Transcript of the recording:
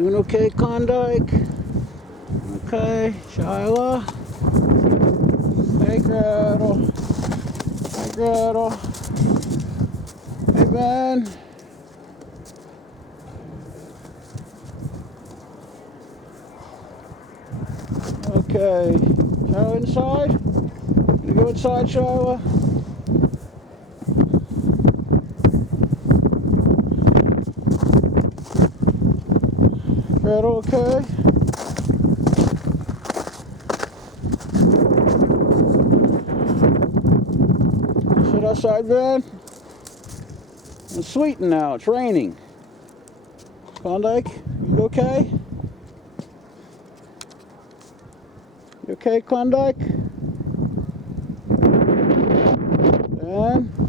Doing okay, Klondike? Okay, Shyla. Hey, Gretel. Hey, Gretel. Hey, Ben. Okay. Shyla inside? You go inside, Shyla? Gretel, okay? Sit outside, Ben. It's sweeting now. It's raining. Klondike, you okay? You okay, Klondike? Ben?